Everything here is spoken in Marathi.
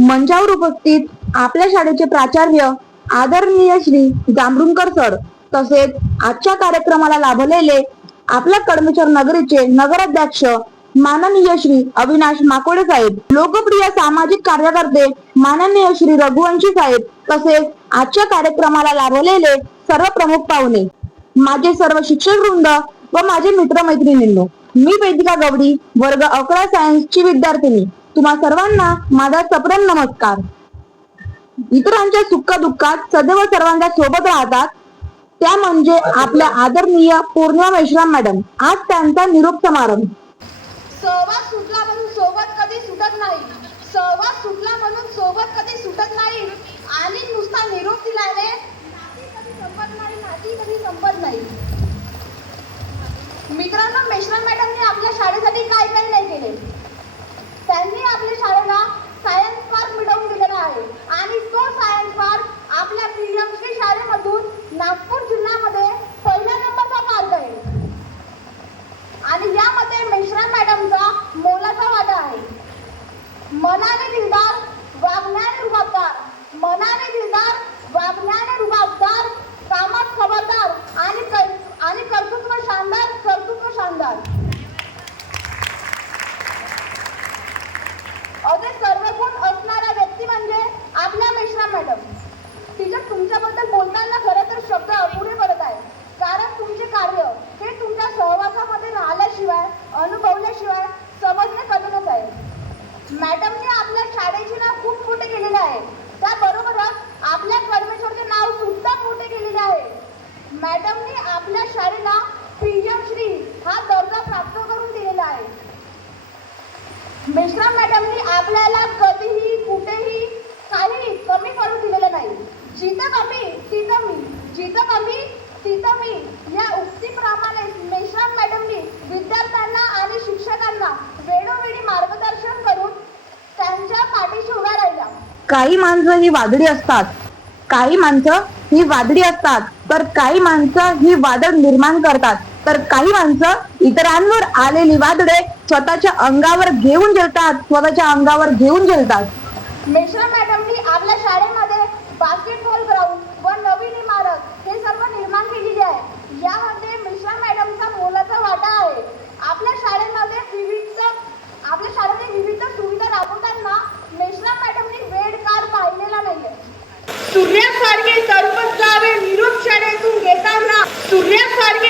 मंचावर उपस्थित आपल्या शाळेचे प्राचार्य आदरणीय श्री जांभरुणकर सर, तसेच आजच्या कार्यक्रमाला लाभलेले आपल्या कडमेश्वर नगरीचे नगराध्यक्ष माननीय श्री अविनाश माकोडे साहेब, लोकप्रिय सामाजिक कार्यकर्ते माननीय श्री रघुवंशी साहेब, तसेच आजच्या कार्यक्रमाला लाभलेले सर्व प्रमुख पाहुणे, माझे सर्व शिक्षक वृंद व माझे मित्रमैत्रिणींनो, मी वेदिका गवडी, वर्ग 11 सायन्सची विद्यार्थिनी, तुम्हा सर्वांना माझा सप्रम नमस्कार. इतरांच्या सुख दुःखात सदैव सर्वांच्या सोबत राहतात त्या म्हणजे आपल्या आदरणीय पौर्णिमा मेश्राम मॅडम. आज त्यांचा निरोप समारंभ. सहवास सुटला म्हणून सोबत कधी सुटत नाही, सहवास सुटला म्हणून सोबत कधी सुटत नाही, आणि नुसता निरोप दिल्याने नाती कधी संपत नाही, नाती कधी संपत नाही. मित्रांनो, मेश्राम मॅडमने आपल्या शाळेसाठी काय काय नाही केले. त्यांनी आपल्या शाळेला सायन्स पार्क मिळवून दिलेला आहे, आणि तो सायन्स पार्क आपल्या पीएमसी शाळेमधून नागपूर जिल्ह्यामध्ये पहिल्या नंबरचा पार्क आहे, आणि यामध्ये मेश्राम मॅडमचा मोलाचा वाटा आहे. मनाने दिलदार, वागण्याने रुबाबदार, मनाने दिलदार, वागण्याने रुबाबदार, कामात खबरदार आणि कर्तृत्व शानदार, कर्तृत्व शानदार. असे सर्व गुण असणारा व्यक्ती म्हणजे आपल्या मेश्राम मॅडम. टीचर, तुमच्याबद्दल बोलताना खरं तर शब्द अपुरे पडत आहे, कारण तुमचे कार्य हे तुमच्या सहवासामध्ये राहिल्याशिवाय, अनुभवल्याशिवाय समजणे कठीणच आहे. मॅडमने आपल्या शाळेचे नाव खूप मोठे केलेले आहे, त्याबरोबरच आपल्या कडमेश्वरचे नाव सुद्धा मोठे केलेले आहे. मॅडमने आपल्या शाळेला पीएम श्री हा दर्जा प्राप्त करून दिलेला आहे. मेश्राम मॅडमनी आपल्याला कधीही कुठेही काही कमी पडू दिलेलं नाही. जिथं कमी तिथं मी, जिथं कमी तिथं मी, या उक्तीप्रमाणे मेश्राम मॅडमनी विद्यार्थ्यांना आणि शिक्षकांना वेळोवेळी मार्गदर्शन करून त्यांच्या पाठीशी उभ्या राहिल्या. काही माणसं ही वादळी असतात, काही माणसं ही वादळी असतात, तर काही माणसं ही वादळ निर्माण करतात, तर काही माणसं इतरांवर आलेली वादळे स्वतःच्या अंगावर घेऊन जेलतात, स्वतःच्या अंगावर घेऊन जेलतात. मेश्राम मॅडमनी आपल्या शाळेमध्ये बास्केटबॉल ग्राउंड व नवीन इमारत हे सर्व निर्माण केलेली आहे. यामध्ये मेश्राम मॅडमचा मोलाचा वाटा आहे. आपल्या शाळेमध्ये विविध सुविधा राबवताना मेश्राम मॅडमनी वेळ काळ पाहिलेला नाहीये. सूर्यासारखे सरपत जावे निरोप शाळेतून घेताना, सूर्यासारखे